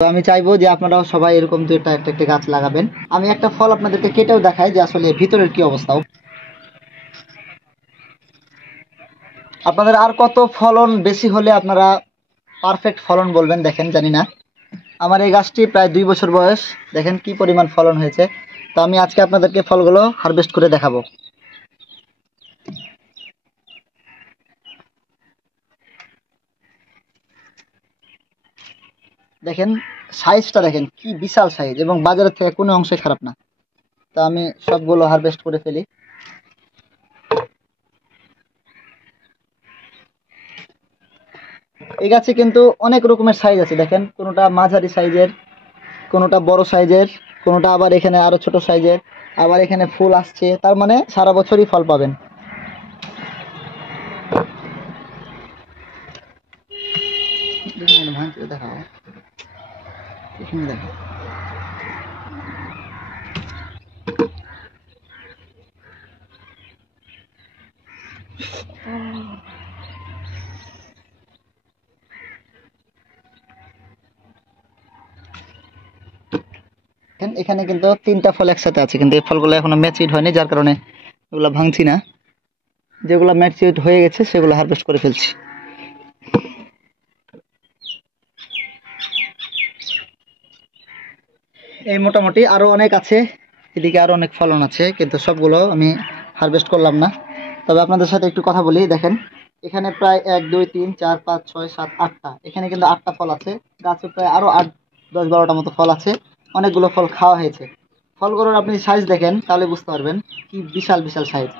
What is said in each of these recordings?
তো আমি চাইবো যে আপনারাও সবাই এরকম একটা একটা গাছ লাগাবেন। আমি একটা ফল আপনাদেরকে কেটেও দেখাই যে আসলে ভিতরের কি অবস্থা। আপনাদের আর কত ফলন বেশি হলে আপনারা পারফেক্ট ফলন বলবেন দেখেন, জানি না। আমার এই গাছটি প্রায় 2 বছর বয়স, দেখেন কি পরিমাণ ফলন হয়েছে। তো আমি আজকে আপনাদেরকে ফলগুলো হারভেস্ট করে দেখাবো। দেখেন সাইজটা, দেখেন কি বিশাল সাইজ, এবং বাজারের থেকে কোনো অংশে খারাপ না। তো আমি সবগুলো হারভেস্ট করে ফেলি। এই গাছে কিন্তু অনেক রকমের সাইজ আছে, দেখেন কোনোটা মাঝারি সাইজের, কোনোটা বড় সাইজের, কোনোটা আবার এখানে আরো ছোট সাইজের, আবার এখানে ফুল আসছে, তার মানে সারা বছরই ফল পাবেন। দেখাও, এখানে দেখো। এখানে কিন্তু 3টা ফল একসাথে আছে, কিন্তু এই ফলগুলো এখনো ম্যাচিউরড হয়নি, যার কারণে এগুলো ভাঙছি না। যেগুলো ম্যাচিউরড হয়ে গেছে সেগুলো হারভেস্ট করে ফেলছি। এই মোটামুটি আরো অনেক আছে, এদিকে আরো অনেক ফলন আছে, কিন্তু সবগুলো আমি হারভেস্ট করলাম না। তবে আপনাদের সাথে একটু কথা বলি। দেখেন এখানে প্রায় 1 2 3 4 5 6 7 8টা, এখানে কিন্তু 8টা ফল আছে। গাছে প্রায় আরো 8 10 12টা মতো ফল আছে। অনেকগুলো ফল খাওয়া হয়েছে। ফলগুলোর আপনি সাইজ দেখেন তাহলে বুঝতে পারবেন কি বিশাল বিশাল সাইজ,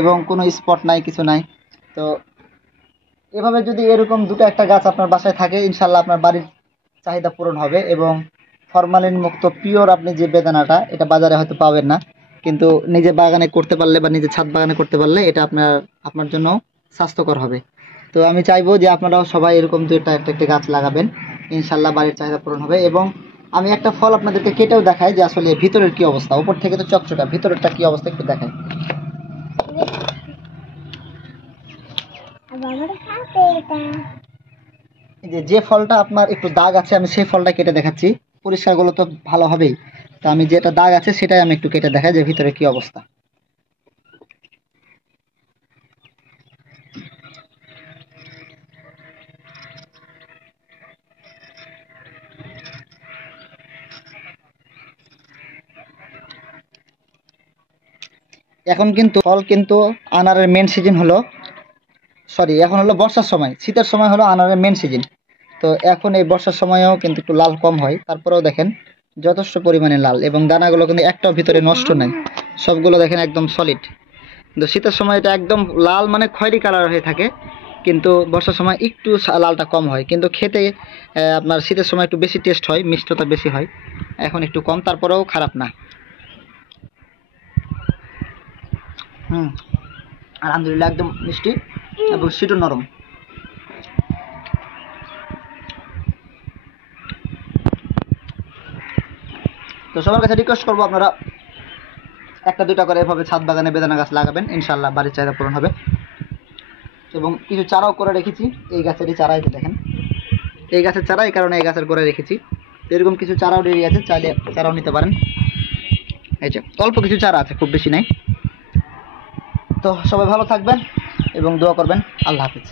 এবং কোনো স্পট নাই, কিছু নাই। তো এভাবে যদি এরকম দুটো একটা গাছ আপনার বাসায় থাকে, ইনশাল্লাহ আপনার বাড়ির চাহিদা পূরণ হবে। এবং ফরমালিন মুক্ত পিওর আপনি যে বেদানাটা, এটা বাজারে হয়তো পাবেন না, কিন্তু নিজে বাগানে করতে পারলে বা নিজে ছাদ বাগানে করতে পারলে এটা আপনার জন্য স্বাস্থ্যকর হবে। তো আমি চাইবো যে আপনারাও সবাই এরকম দুটো একটা একটা গাছ লাগাবেন, ইনশাল্লাহ বাড়ির চাহিদা পূরণ হবে। এবং আমি একটা ফল আপনাদেরকে কেটেও দেখাই যে আসলে ভিতরের কি অবস্থা। উপর থেকে তো চকচকা, ভিতরেরটা কি অবস্থা একটু দেখাই। যে ফলটা আপনার একটু দাগ আছে, আমি সেই ফলটা কেটে দেখাচ্ছি। পরিষ্কার গুলো তো ভালো হবেই। তো আমি যেটা দাগ আছে সেটাই আমি একটু কেটে দেখাই যে ভিতরে কি অবস্থা। এখন কিন্তু ফল কিন্তু আনারের মেন সিজন হলো, সরি এখন হলো বর্ষার সময়। শীতের সময় হলো আনারের মেন সিজন। তো এখন এই বর্ষার সময়েও কিন্তু একটু লাল কম হয়, তারপরেও দেখেন যথেষ্ট পরিমাণে লাল, এবং দানাগুলো কিন্তু একটাও ভিতরে নষ্ট নাই, সবগুলো দেখেন একদম সলিড। কিন্তু শীতের সময় এটা একদম লাল, মানে খয়েরি কালার হয়ে থাকে, কিন্তু বর্ষার সময় একটু লালটা কম হয়। কিন্তু খেতে আপনার শীতের সময় একটু বেশি টেস্ট হয়, মিষ্টতা বেশি হয়। এখন একটু কম, তারপরেও খারাপ না। আলহামদুলিল্লাহ একদম মিষ্টি এবং সিটও নরম। তো সবার কাছে রিকোয়েস্ট করবো, আপনারা একটা দুইটা করে এভাবে ছাদ বাগানে বেদানা গাছ লাগাবেন, ইনশাল্লাহ বাড়ির চাহিদা পূরণ হবে। এবং কিছু চারাও করে রেখেছি, এই গাছেরই চারা, এই দেখেন এই গাছের চারা, এই কারণে এই গাছের গোড়ায় রেখেছি। এরকম কিছু চারাও রেডি আছে, চাইলে চারাও নিতে পারেন। এই যে অল্প কিছু চারা আছে, খুব বেশি নাই। তো সবাই ভালো থাকবেন এবং দোয়া করবেন। আল্লাহ হাফিজ।